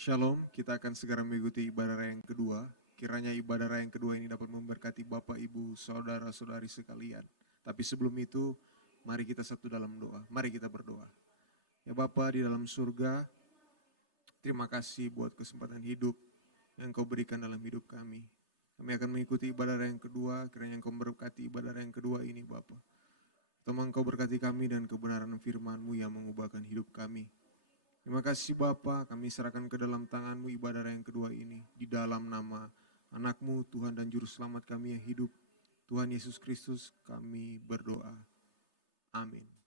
Shalom, kita akan segera mengikuti ibadah raya yang kedua. Kiranya ibadah raya yang kedua ini dapat memberkati Bapak, Ibu, Saudara-saudari sekalian. Tapi sebelum itu, mari kita satu dalam doa. Mari kita berdoa. Ya Bapa di dalam surga, terima kasih buat kesempatan hidup yang Kau berikan dalam hidup kami. Kami akan mengikuti ibadah raya yang kedua, kiranya Engkau memberkati ibadah raya yang kedua ini Bapa. Tolong Engkau berkati kami dan kebenaran firman-Mu yang mengubahkan hidup kami. Terima kasih Bapa, kami serahkan ke dalam tangan-Mu ibadah yang kedua ini. Di dalam nama anak-Mu, Tuhan dan Juru Selamat kami yang hidup, Tuhan Yesus Kristus, kami berdoa. Amin.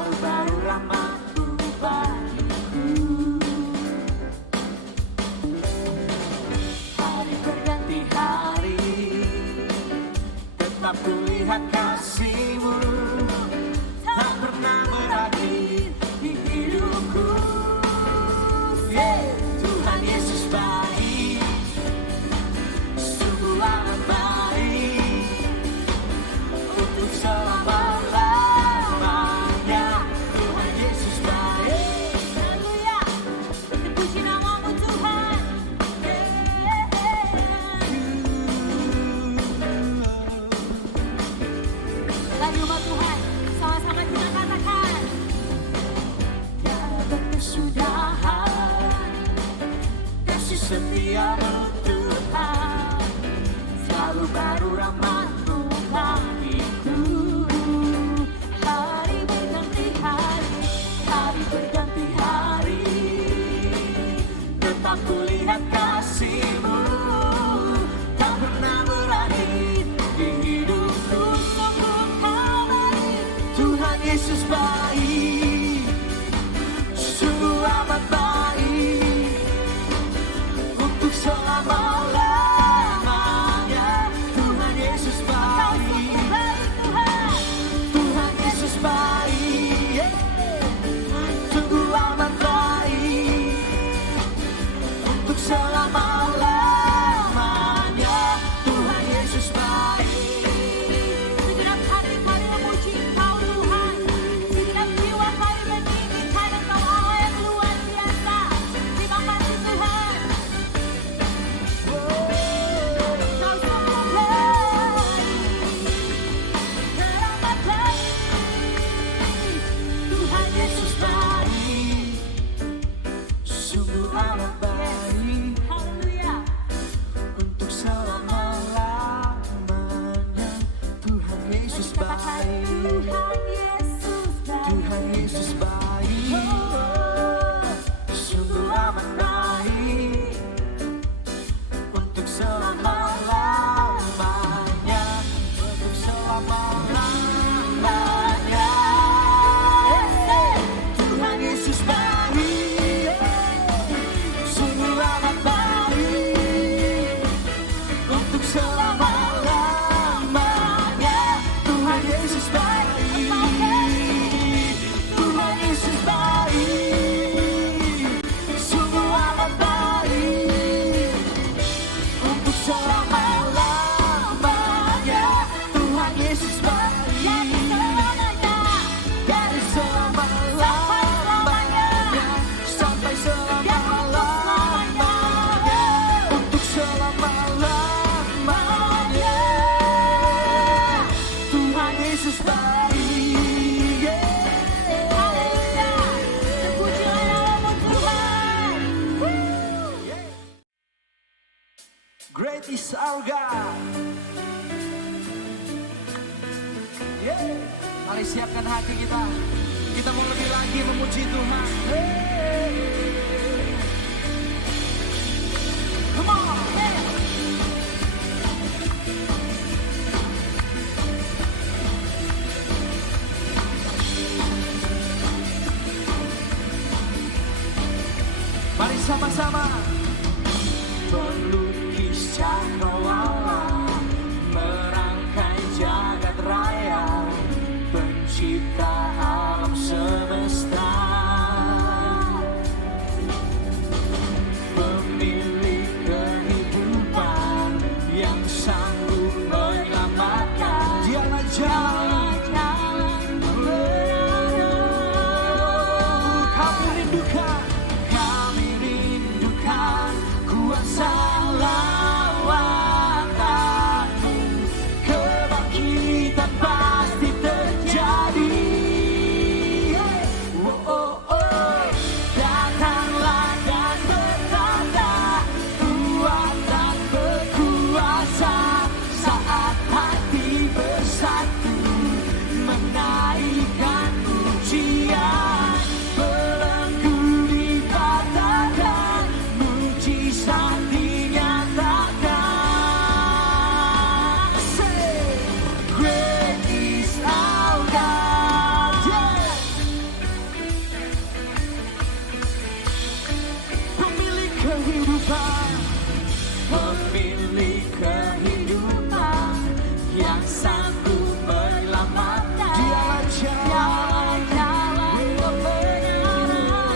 selalu baru rahmat-Mu bagiku. Hari berganti hari, tetap kulihat kasih-Mu, tak pernah berakhir di hidupku. Tuhan Yesus baik, sungguh amat baik, untuk selama-lamanya. Tuhan Yesus baik. Haleluya, terpuji nama-Mu Tuhan. Lalu umat Tuhan, sama-sama kita katakan, tiada kesudahan kasih setia-Mu Tuhan, selalu baru rahmat-Mu bagiku. Hari berganti hari, hari berganti hari, tetap kulihat kasih-Mu, tak pernah berakhir di hidupku. Sungguh Kau baik, Tuhan Yesus baik, sungguh amat baik, untuk selama-lamanya. Tuhan Yesus baik, Tuhan Yesus baik, sungguh amat baik, untuk selama-lamanya. Tuhan Yesus baik. Segenap hati kami memuji Engkau Tuhan, segenap jiwa kami meninggikan Engkau Allah yang luar biasa. Terima kasih Tuhan. Kau sungguh baik, teramat baik. Tuhan Yesus baik, sungguh amat baik, haleluya, untuk selama-lamanya. Tuhan Yesus baik, Tuhan Yesus baik, sungguh amat baik, untuk selama-lamanya, untuk selama-lamanya. Tuhan Yesus baik, sungguh amat baik, untuk selama-lamanya. Tuhan Yesus baik, Tuhan Yesus baik, sungguh amat baik, untuk selama-lamanya. Tuhan Yesus baik, dari selama-lamanya sampai selama-lamanya, untuk selama-lamanya. Tuhan Yesus baik. Haleluya, terpujilah nama-Mu Tuhan. Great is our God. Mari siapkan hati kita. Kita mau lebih lagi memuji Tuhan. Come on. Mari sama-sama. Pelukis cakrawala, merangkai jagat raya, pencipta alam semesta, pemilik kehidupan yang sanggup menyelamatkan. Dialah jalan kebenaran. Kami rindukan kuasa lawatan-Mu, kebangkitan pasti terjadi. Datanglah dan bertanda, kuatan berkuasa, saat hati bersatu menaikkan pujian, belenggu di kehidupan, pemilik kehidupan yang sanggup menyelamatkan. Dialah jalan kebenaran.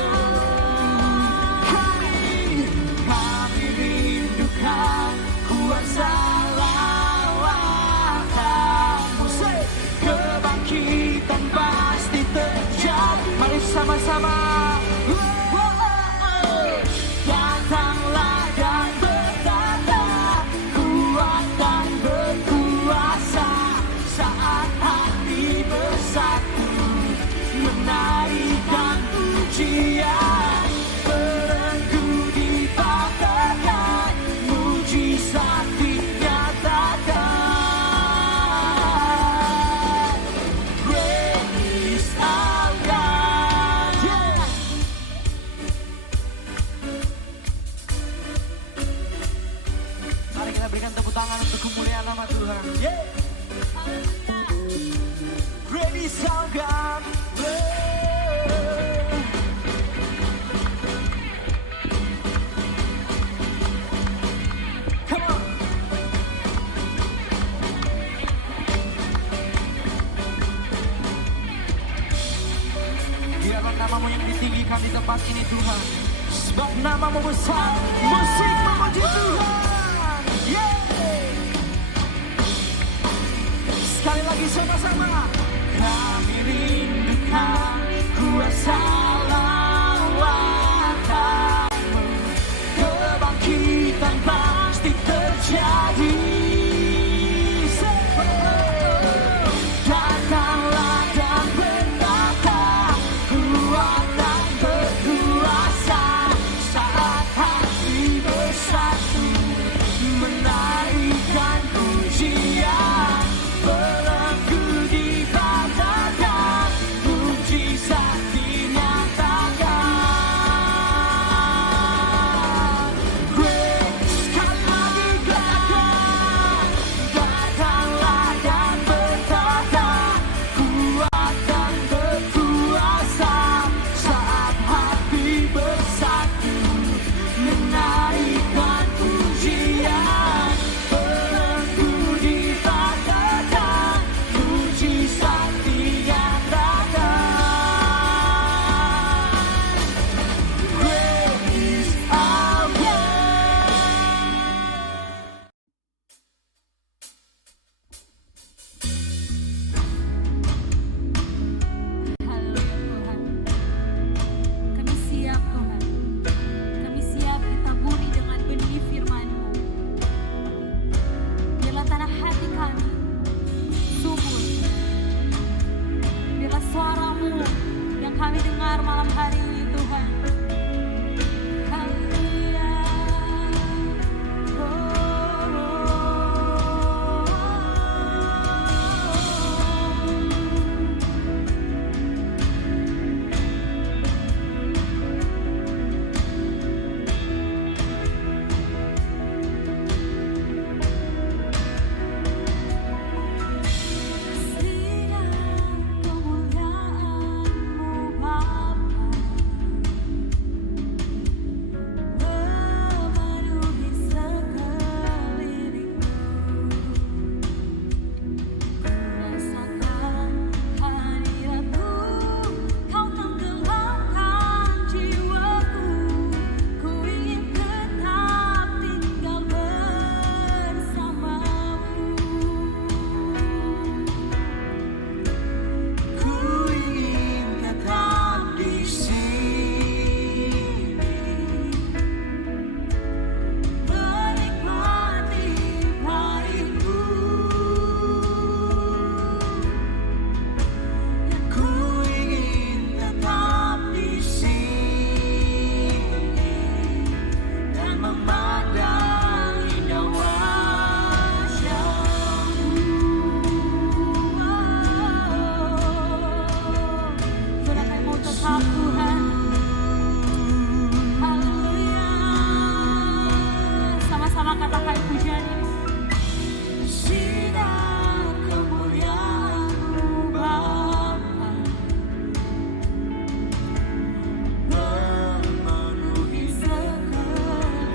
Kami rindukan kuasa lawakan-Mu. Kebangkitan pasti terjadi. Mari sama-sama. Datanglah dan bertata, kuat dan berkuasa, saat hati bersatu, menaikkan pujian, belenggu dipatahkan, mujizat dinyatakan. Great is our God. Yeah. Mari kita berikan tepuk tangan untuk kemuliaan nama Tuhan. Yeah. Great is our God. Come on. Biarlah nama-Mu yang ditinggikan di tempat ini Tuhan. Sebab nama-Mu besar, musik memuji Tuhan. Yeah. Sekali lagi sama-sama. Kami rindukan kuasa lawakan-Mu. Kebangkitan pasti terjadi. Datanglah dan bertata, kuat dan berkuasa, saat hati bersatu, menaikkan pujian, belenggu dipatahkan, mujizat dinyatakan. Great, sekali lagi katakan. Datanglah dan bertata, kuat dan berkuasa, saat hati bersatu, menaikkan pujian, belenggu dipatahkan, mujizat dinyatakan. Great is our God. Haleluya Tuhan. Kami siap Tuhan. Kami siap ditaburi dengan benih firman-Mu. Biarlah tanah hati kami subur. Biarlah suara-Mu yang kami dengar malam hari ini Tuhan. Haleluya. Sinar kemuliaan-Mu Bapa, memenuhi sekelilingku. Rasakan hadirat-Mu, Kau tenggelamkan jiwaku. Ku ingin tetap tinggal bersama-Mu. Ku ingin tetap di sini, Menikmati baik-Mu. ku ingin tetap di sini dan memandang indah wajah-Mu. Saudara kami mau tetap Tuhan. Haleluya. Sama-sama katakan pujian ini. Sinar kemuliaan-Mu Bapa, memenuhi Sekeliling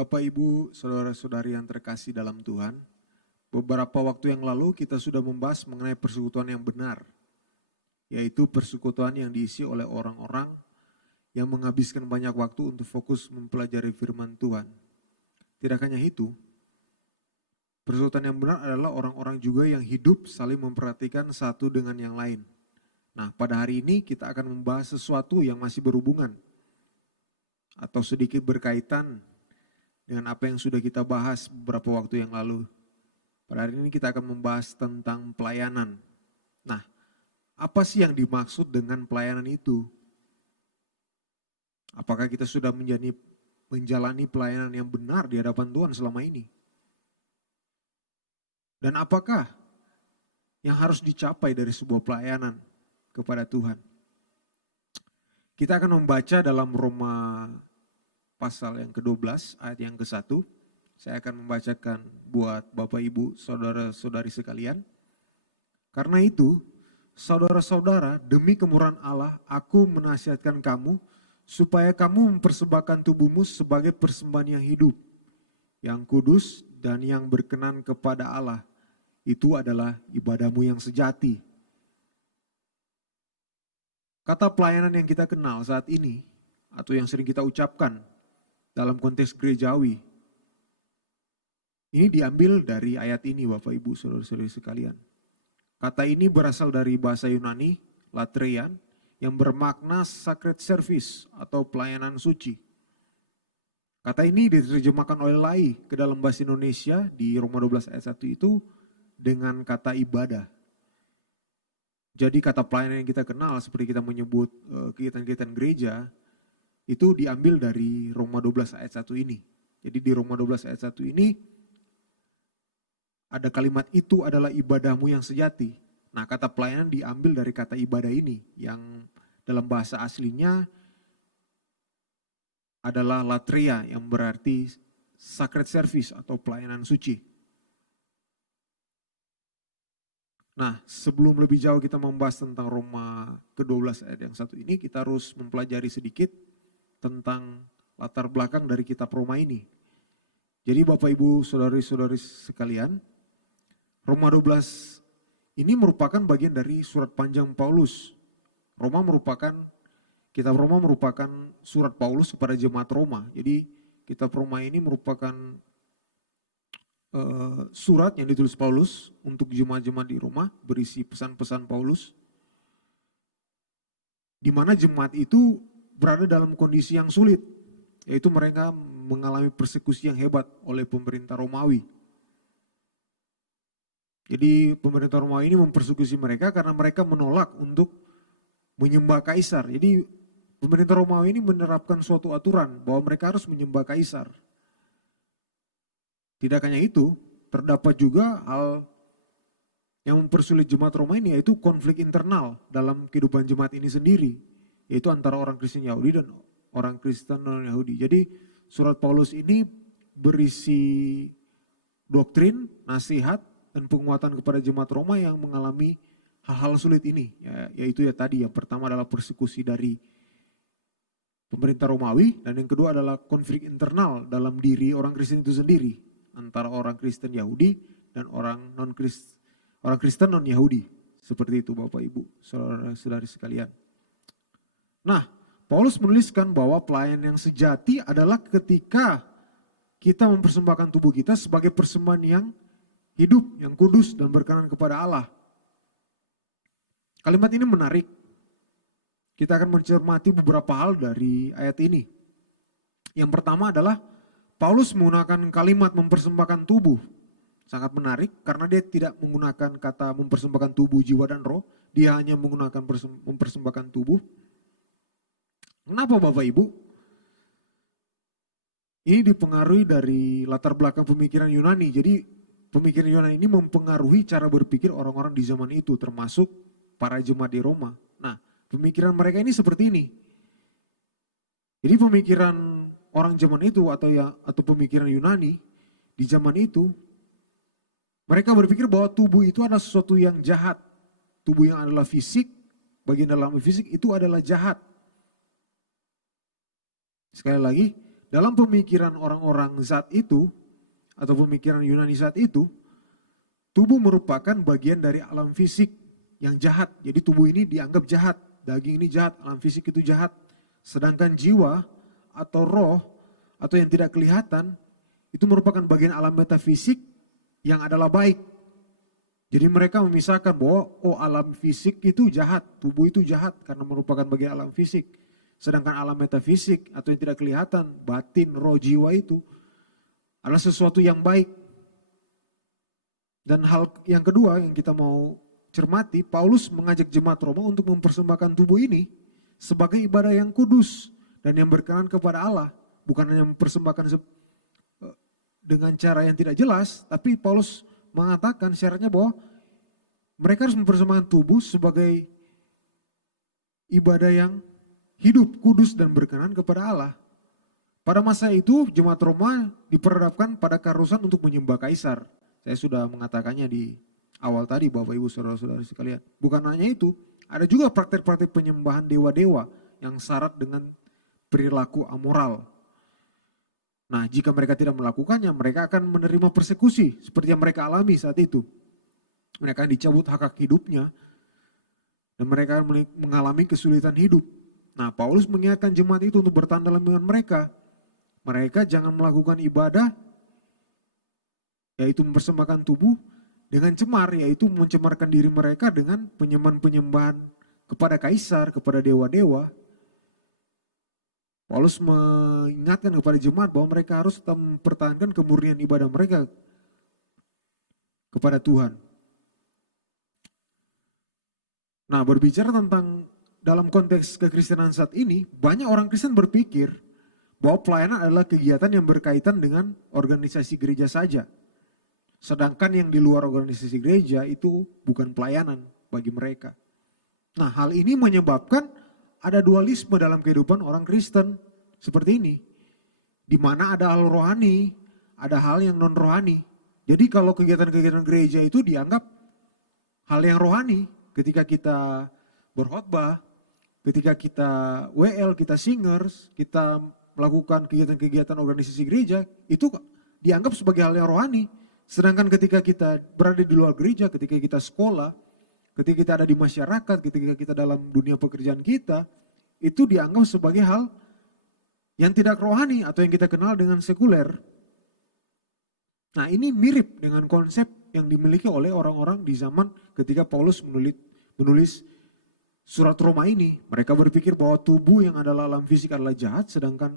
Bapak, Ibu, saudara-saudari yang terkasih dalam Tuhan, beberapa waktu yang lalu kita sudah membahas mengenai persekutuan yang benar, yaitu persekutuan yang diisi oleh orang-orang yang menghabiskan banyak waktu untuk fokus mempelajari firman Tuhan. Tidak hanya itu, persekutuan yang benar adalah orang-orang juga yang hidup saling memperhatikan satu dengan yang lain. Nah, pada hari ini kita akan membahas sesuatu yang masih berhubungan atau sedikit berkaitan dengan apa yang sudah kita bahas beberapa waktu yang lalu. Pada hari ini kita akan membahas tentang pelayanan. Nah, apa sih yang dimaksud dengan pelayanan itu? Apakah kita sudah menjalani pelayanan yang benar di hadapan Tuhan selama ini? Dan apakah yang harus dicapai dari sebuah pelayanan kepada Tuhan? Kita akan membaca dalam Roma pasal yang ke-12 ayat yang ke-1. Saya akan membacakan buat Bapak, Ibu, saudara-saudari sekalian. Karena itu, saudara-saudara, demi kemurahan Allah, aku menasihatkan kamu supaya kamu mempersembahkan tubuhmu sebagai persembahan yang hidup, yang kudus dan yang berkenan kepada Allah. Itu adalah ibadahmu yang sejati. Kata pelayanan yang kita kenal saat ini, atau yang sering kita ucapkan dalam konteks gerejawi, ini diambil dari ayat ini, Bapak, Ibu, saudara-saudari sekalian. Kata ini berasal dari bahasa Yunani, latreian, yang bermakna sacred service atau pelayanan suci. Kata ini diterjemahkan oleh Lai ke dalam bahasa Indonesia di Roma 12 ayat 1 itu dengan kata ibadah. Jadi kata pelayanan yang kita kenal seperti kita menyebut kegiatan-kegiatan gereja, itu diambil dari Roma 12 ayat 1 ini. Jadi di Roma 12 ayat 1 ini ada kalimat itu adalah ibadahmu yang sejati. Nah, kata pelayanan diambil dari kata ibadah ini yang dalam bahasa aslinya adalah latria yang berarti sacred service atau pelayanan suci. Nah, sebelum lebih jauh kita membahas tentang Roma ke-12 ayat yang 1 ini, kita harus mempelajari sedikit tentang latar belakang dari kitab Roma ini. Jadi Bapak, Ibu, saudari-saudari sekalian, Roma 12 ini merupakan bagian dari surat panjang Paulus. Kitab Roma merupakan surat Paulus kepada jemaat Roma. Jadi kitab Roma ini merupakan surat yang ditulis Paulus untuk jemaat-jemaat di Roma, berisi pesan-pesan Paulus, di mana jemaat itu berada dalam kondisi yang sulit, yaitu mereka mengalami persekusi yang hebat oleh pemerintah Romawi. Jadi pemerintah Romawi ini mempersekusi mereka karena mereka menolak untuk menyembah kaisar. Jadi pemerintah Romawi ini menerapkan suatu aturan bahwa mereka harus menyembah kaisar. Tidak hanya itu, terdapat juga hal yang mempersulit jemaat Roma ini, yaitu konflik internal dalam kehidupan jemaat ini sendiri, yaitu antara orang Kristen Yahudi dan orang Kristen non-Yahudi. Jadi surat Paulus ini berisi doktrin, nasihat, dan penguatan kepada jemaat Roma yang mengalami hal-hal sulit ini, yaitu tadi yang pertama adalah persekusi dari pemerintah Romawi, dan yang kedua adalah konflik internal dalam diri orang Kristen itu sendiri, antara orang Kristen Yahudi dan orang Kristen non-Yahudi. Seperti itu Bapak, Ibu, saudara-saudari sekalian. Nah, Paulus menuliskan bahwa pelayanan yang sejati adalah ketika kita mempersembahkan tubuh kita sebagai persembahan yang hidup, yang kudus dan berkenan kepada Allah. Kalimat ini menarik. Kita akan mencermati beberapa hal dari ayat ini. Yang pertama adalah Paulus menggunakan kalimat mempersembahkan tubuh. Sangat menarik karena dia tidak menggunakan kata mempersembahkan tubuh, jiwa dan roh. Dia hanya menggunakan mempersembahkan tubuh. Kenapa Bapak, Ibu? Ini dipengaruhi dari latar belakang pemikiran Yunani. Jadi pemikiran Yunani ini mempengaruhi cara berpikir orang-orang di zaman itu, termasuk para jemaat di Roma. Nah, pemikiran mereka ini seperti ini. Jadi pemikiran orang zaman itu atau pemikiran Yunani di zaman itu, mereka berpikir bahwa tubuh itu adalah sesuatu yang jahat. Tubuh yang adalah fisik, bagian dalam fisik itu adalah jahat. Sekali lagi, dalam pemikiran orang-orang saat itu, atau pemikiran Yunani saat itu, tubuh merupakan bagian dari alam fisik yang jahat. Jadi tubuh ini dianggap jahat, daging ini jahat, alam fisik itu jahat. Sedangkan jiwa atau roh atau yang tidak kelihatan itu merupakan bagian alam metafisik yang adalah baik. Jadi mereka memisahkan bahwa alam fisik itu jahat, tubuh itu jahat karena merupakan bagian alam fisik. Sedangkan alam metafisik atau yang tidak kelihatan, batin, roh, jiwa itu adalah sesuatu yang baik. Dan hal yang kedua yang kita mau cermati, Paulus mengajak jemaat Roma untuk mempersembahkan tubuh ini sebagai ibadah yang kudus dan yang berkenan kepada Allah. Bukan hanya mempersembahkan dengan cara yang tidak jelas, tapi Paulus mengatakan syaratnya bahwa mereka harus mempersembahkan tubuh sebagai ibadah yang hidup, kudus dan berkenan kepada Allah. Pada masa itu jemaat Roma diperhadapkan pada keharusan untuk menyembah kaisar. Saya sudah mengatakannya di awal tadi Bapak Ibu Saudara-saudari sekalian. Bukan hanya itu, ada juga praktek-praktek penyembahan dewa-dewa yang syarat dengan perilaku amoral. Nah, jika mereka tidak melakukannya, mereka akan menerima persekusi seperti yang mereka alami saat itu. Mereka akan dicabut hak hidupnya dan mereka akan mengalami kesulitan hidup. Nah, Paulus mengingatkan jemaat itu untuk bertanda dengan mereka. Mereka jangan melakukan ibadah, yaitu mempersembahkan tubuh dengan cemar, yaitu mencemarkan diri mereka dengan penyembahan-penyembahan kepada kaisar, kepada dewa-dewa. Paulus mengingatkan kepada jemaat bahwa mereka harus tetap mempertahankan kemurnian ibadah mereka kepada Tuhan. Nah, berbicara tentang dalam konteks kekristenan saat ini, banyak orang Kristen berpikir bahwa pelayanan adalah kegiatan yang berkaitan dengan organisasi gereja saja. Sedangkan yang di luar organisasi gereja itu bukan pelayanan bagi mereka. Nah, hal ini menyebabkan ada dualisme dalam kehidupan orang Kristen seperti ini. Di mana ada hal rohani, ada hal yang non rohani. Jadi kalau kegiatan-kegiatan gereja itu dianggap hal yang rohani. Ketika kita berkhotbah, ketika kita WL, kita singers, kita melakukan kegiatan-kegiatan organisasi gereja, itu dianggap sebagai hal yang rohani. Sedangkan ketika kita berada di luar gereja, ketika kita sekolah, ketika kita ada di masyarakat, ketika kita dalam dunia pekerjaan kita, itu dianggap sebagai hal yang tidak rohani atau yang kita kenal dengan sekuler. Nah, ini mirip dengan konsep yang dimiliki oleh orang-orang di zaman ketika Paulus menulis surat Roma ini. Mereka berpikir bahwa tubuh yang adalah alam fisik adalah jahat, sedangkan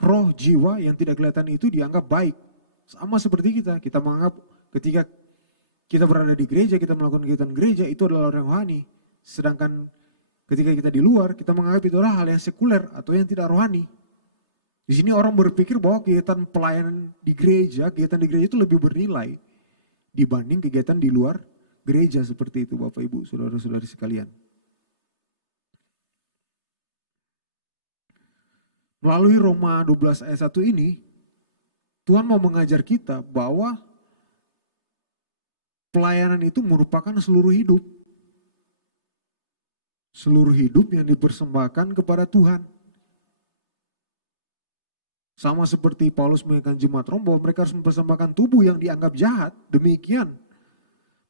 roh, jiwa yang tidak kelihatan itu dianggap baik. Sama seperti kita menganggap ketika kita berada di gereja, kita melakukan kegiatan gereja, itu adalah orang rohani. Sedangkan ketika kita di luar, kita menganggap itu adalah hal yang sekuler atau yang tidak rohani. Di sini orang berpikir bahwa kegiatan pelayanan di gereja, kegiatan di gereja itu lebih bernilai dibanding kegiatan di luar gereja seperti itu Bapak Ibu, Saudara-saudari sekalian. Melalui Roma 12 ayat 1 ini, Tuhan mau mengajar kita bahwa pelayanan itu merupakan seluruh hidup. Seluruh hidup yang dipersembahkan kepada Tuhan. Sama seperti Paulus mengingatkan jemaat Roma bahwa mereka harus mempersembahkan tubuh yang dianggap jahat. Demikian,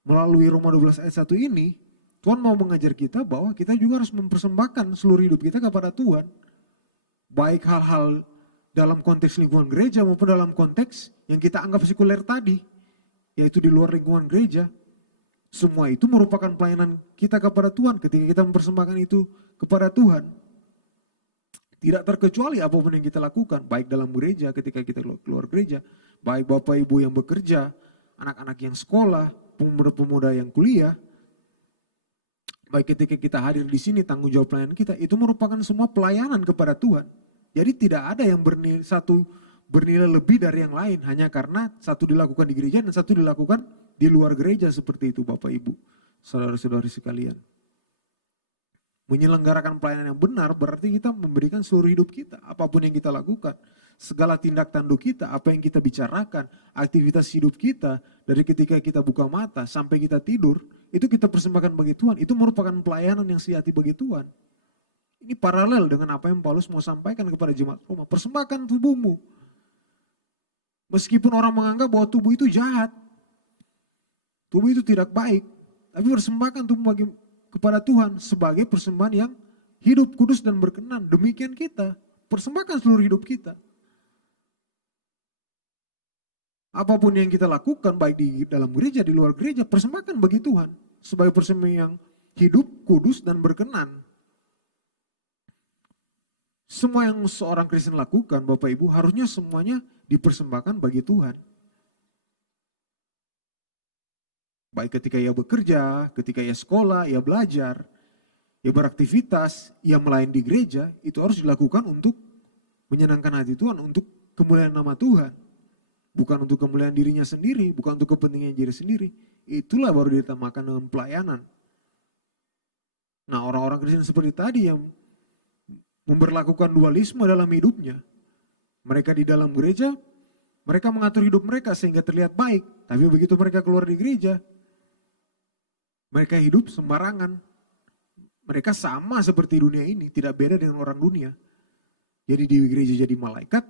melalui Roma 12 ayat 1 ini, Tuhan mau mengajar kita bahwa kita juga harus mempersembahkan seluruh hidup kita kepada Tuhan. Baik hal-hal dalam konteks lingkungan gereja maupun dalam konteks yang kita anggap sekuler tadi, yaitu di luar lingkungan gereja. Semua itu merupakan pelayanan kita kepada Tuhan ketika kita mempersembahkan itu kepada Tuhan. Tidak terkecuali apapun yang kita lakukan, baik dalam gereja ketika kita keluar gereja, baik Bapak Ibu yang bekerja, anak-anak yang sekolah, pemuda-pemuda yang kuliah, baik ketika kita hadir di sini, tanggung jawab pelayanan kita, itu merupakan semua pelayanan kepada Tuhan. Jadi tidak ada yang satu bernilai lebih dari yang lain, hanya karena satu dilakukan di gereja dan satu dilakukan di luar gereja seperti itu Bapak Ibu, saudara-saudari sekalian. Menyelenggarakan pelayanan yang benar berarti kita memberikan seluruh hidup kita, apapun yang kita lakukan. Segala tindak tanduk kita, apa yang kita bicarakan, aktivitas hidup kita, dari ketika kita buka mata sampai kita tidur, itu kita persembahkan bagi Tuhan. Itu merupakan pelayanan yang sejati bagi Tuhan. Ini paralel dengan apa yang Paulus mau sampaikan kepada jemaat Roma. Persembahkan tubuhmu. Meskipun orang menganggap bahwa tubuh itu jahat. Tubuh itu tidak baik. Tapi persembahkan tubuh kepada Tuhan sebagai persembahan yang hidup, kudus dan berkenan. Demikian kita. Persembahkan seluruh hidup kita. Apapun yang kita lakukan baik di dalam gereja, di luar gereja, persembahkan bagi Tuhan. Sebagai persembahan yang hidup, kudus dan berkenan. Semua yang seorang Kristen lakukan, Bapak Ibu, harusnya semuanya dipersembahkan bagi Tuhan. Baik ketika ia bekerja, ketika ia sekolah, ia belajar, ia beraktivitas, ia melayani di gereja, itu harus dilakukan untuk menyenangkan hati Tuhan, untuk kemuliaan nama Tuhan. Bukan untuk kemuliaan dirinya sendiri, bukan untuk kepentingan diri sendiri. Itulah baru ditamakan dengan pelayanan. Nah, orang-orang Kristen seperti tadi yang memberlakukan dualisme dalam hidupnya. Mereka di dalam gereja, mereka mengatur hidup mereka sehingga terlihat baik. Tapi begitu mereka keluar di gereja, mereka hidup sembarangan. Mereka sama seperti dunia ini, tidak beda dengan orang dunia. Jadi di gereja jadi malaikat,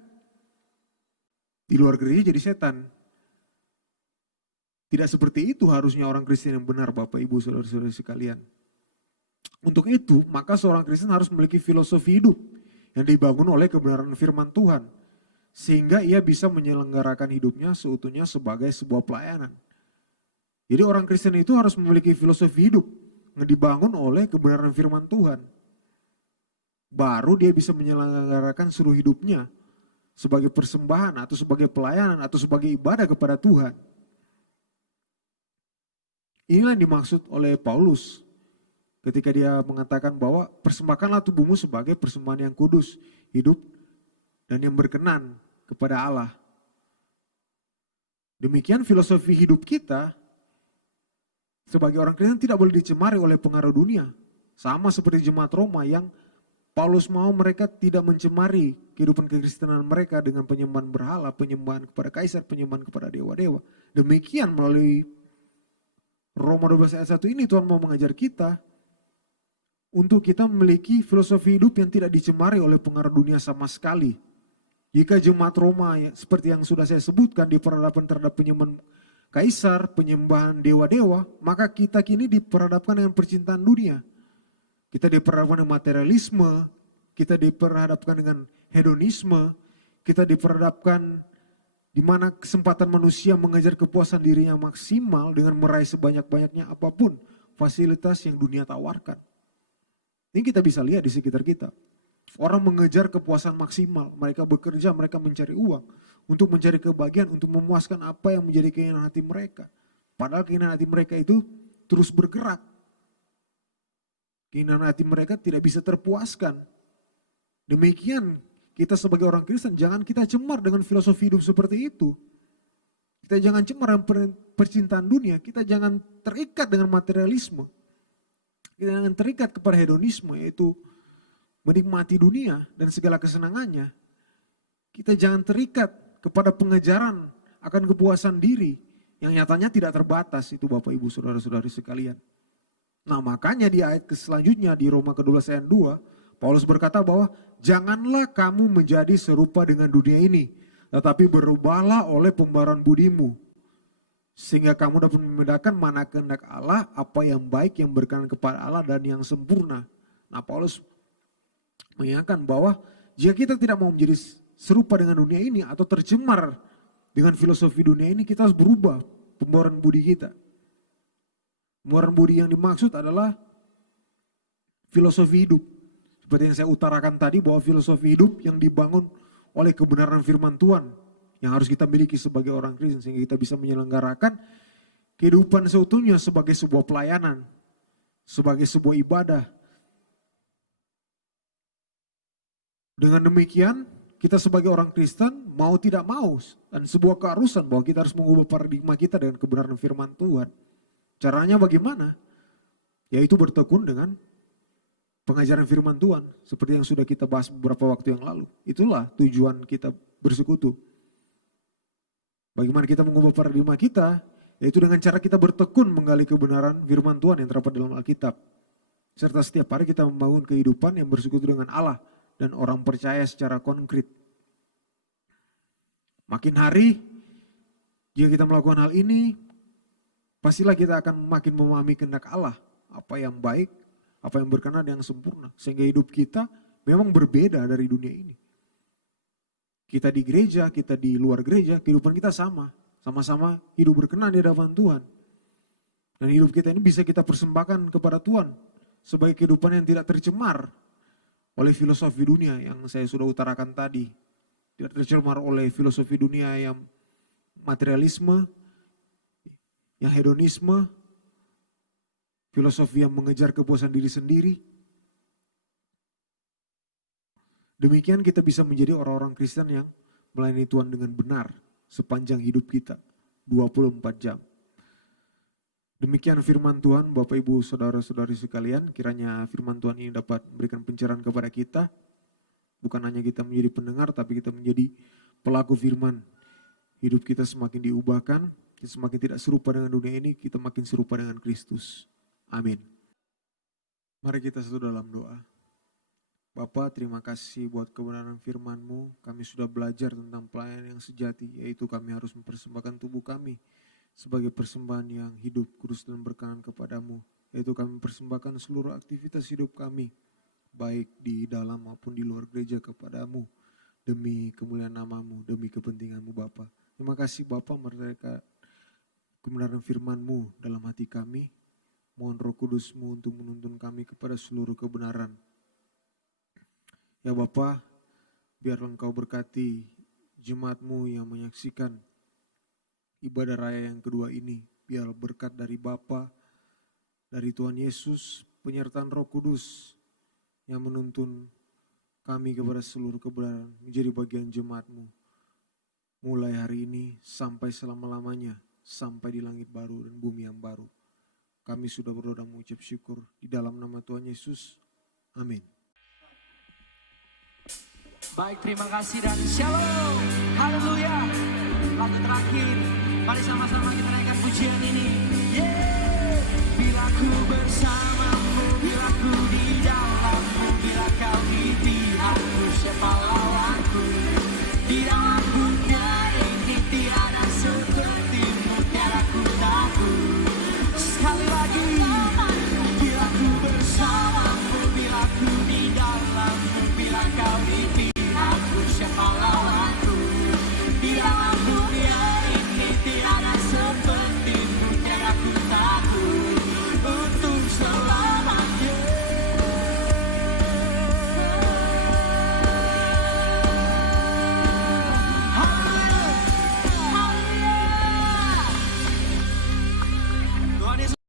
di luar gereja jadi setan. Tidak seperti itu harusnya orang Kristen yang benar, Bapak Ibu Saudara-saudari sekalian. Untuk itu, maka seorang Kristen harus memiliki filosofi hidup yang dibangun oleh kebenaran firman Tuhan. Sehingga ia bisa menyelenggarakan hidupnya seutuhnya sebagai sebuah pelayanan. Jadi orang Kristen itu harus memiliki filosofi hidup yang dibangun oleh kebenaran firman Tuhan. Baru dia bisa menyelenggarakan seluruh hidupnya sebagai persembahan atau sebagai pelayanan atau sebagai ibadah kepada Tuhan. Inilah yang dimaksud oleh Paulus ketika dia mengatakan bahwa persembahkanlah tubuhmu sebagai persembahan yang kudus, hidup, dan yang berkenan kepada Allah. Demikian filosofi hidup kita sebagai orang Kristen tidak boleh dicemari oleh pengaruh dunia. Sama seperti jemaat Roma yang Paulus mau mereka tidak mencemari kehidupan kekristenan mereka dengan penyembahan berhala, penyembahan kepada kaisar, penyembahan kepada dewa-dewa. Demikian melalui Roma 12 ayat 1 ini Tuhan mau mengajar kita untuk kita memiliki filosofi hidup yang tidak dicemari oleh pengaruh dunia sama sekali. Jika jemaat Roma seperti yang sudah saya sebutkan diperhadapkan terhadap penyembahan kaisar, penyembahan dewa-dewa, maka kita kini diperhadapkan dengan percintaan dunia. Kita diperhadapkan dengan materialisme, kita diperhadapkan dengan hedonisme, kita diperhadapkan di mana kesempatan manusia mengejar kepuasan dirinya maksimal dengan meraih sebanyak-banyaknya apapun fasilitas yang dunia tawarkan. Ini kita bisa lihat di sekitar kita. Orang mengejar kepuasan maksimal, mereka bekerja, mereka mencari uang untuk mencari kebahagiaan, untuk memuaskan apa yang menjadi keinginan hati mereka. Padahal keinginan hati mereka itu terus bergerak. Keinginan hati mereka tidak bisa terpuaskan. Demikian kita sebagai orang Kristen jangan kita cemar dengan filosofi hidup seperti itu. Kita jangan cemar dengan percintaan dunia, kita jangan terikat dengan materialisme. Kita jangan terikat kepada hedonisme, yaitu menikmati dunia dan segala kesenangannya. Kita jangan terikat kepada pengejaran akan kepuasan diri yang nyatanya tidak terbatas. Itu Bapak Ibu Saudara-saudari sekalian. Nah makanya di ayat selanjutnya di Roma ke-12 ayat 2, Paulus berkata bahwa janganlah kamu menjadi serupa dengan dunia ini, tetapi berubahlah oleh pembaruan budimu. Sehingga kamu dapat membedakan mana kehendak Allah, apa yang baik, yang berkenan kepada Allah dan yang sempurna. Nah Paulus mengingatkan bahwa jika kita tidak mau menjadi serupa dengan dunia ini atau tercemar dengan filosofi dunia ini, kita harus berubah pembaruan budi kita. Pembaruan budi yang dimaksud adalah filosofi hidup. Seperti yang saya utarakan tadi bahwa filosofi hidup yang dibangun oleh kebenaran firman Tuhan yang harus kita miliki sebagai orang Kristen sehingga kita bisa menyelenggarakan kehidupan seutuhnya sebagai sebuah pelayanan, sebagai sebuah ibadah. Dengan demikian, kita sebagai orang Kristen mau tidak mau dan sebuah keharusan bahwa kita harus mengubah paradigma kita dengan kebenaran firman Tuhan. Caranya bagaimana? Yaitu bertekun dengan pengajaran firman Tuhan seperti yang sudah kita bahas beberapa waktu yang lalu. Itulah tujuan kita bersekutu. Bagaimana kita mengubah paradigma kita? Yaitu dengan cara kita bertekun menggali kebenaran firman Tuhan yang terdapat dalam Alkitab. Serta setiap hari kita membangun kehidupan yang bersekutu dengan Allah dan orang percaya secara konkret. Makin hari, jika kita melakukan hal ini, pastilah kita akan makin memahami kehendak Allah. Apa yang baik, apa yang berkenan, yang sempurna. Sehingga hidup kita memang berbeda dari dunia ini. Kita di gereja, kita di luar gereja, kehidupan kita sama. Sama-sama hidup berkenan di hadapan Tuhan. Dan hidup kita ini bisa kita persembahkan kepada Tuhan sebagai kehidupan yang tidak tercemar oleh filosofi dunia yang saya sudah utarakan tadi. Tidak tercemar oleh filosofi dunia yang materialisme, yang hedonisme, filosofi yang mengejar kepuasan diri sendiri. Demikian kita bisa menjadi orang-orang Kristen yang melayani Tuhan dengan benar sepanjang hidup kita, 24 jam. Demikian firman Tuhan, Bapak Ibu Saudara-saudari sekalian, kiranya firman Tuhan ini dapat memberikan pencerahan kepada kita. Bukan hanya kita menjadi pendengar, tapi kita menjadi pelaku firman. Hidup kita semakin diubahkan, kita semakin tidak serupa dengan dunia ini, kita makin serupa dengan Kristus. Amin. Mari kita satu dalam doa. Bapa, terima kasih buat kebenaran firman-Mu. Kami sudah belajar tentang pelayanan yang sejati, yaitu kami harus mempersembahkan tubuh kami sebagai persembahan yang hidup, kudus dan berkenan kepadamu. Yaitu kami mempersembahkan seluruh aktivitas hidup kami, baik di dalam maupun di luar gereja kepadamu, demi kemuliaan nama-Mu, demi kepentingan-Mu Bapa. Terima kasih Bapa, mereka kebenaran firman-Mu dalam hati kami. Mohon Roh Kudus-Mu untuk menuntun kami kepada seluruh kebenaran. Ya Bapa, biar Engkau berkati jemaat-Mu yang menyaksikan ibadah raya yang kedua ini. Biar berkat dari Bapa, dari Tuhan Yesus, penyertaan Roh Kudus yang menuntun kami kepada seluruh kebenaran menjadi bagian jemaat-Mu. Mulai hari ini sampai selama-lamanya, sampai di langit baru dan bumi yang baru. Kami sudah berdoa dan mengucap syukur di dalam nama Tuhan Yesus. Amin. Baik, terima kasih dan shalom. Haleluya. Lagu terakhir, mari sama-sama kita naikkan pujian ini. Yeah.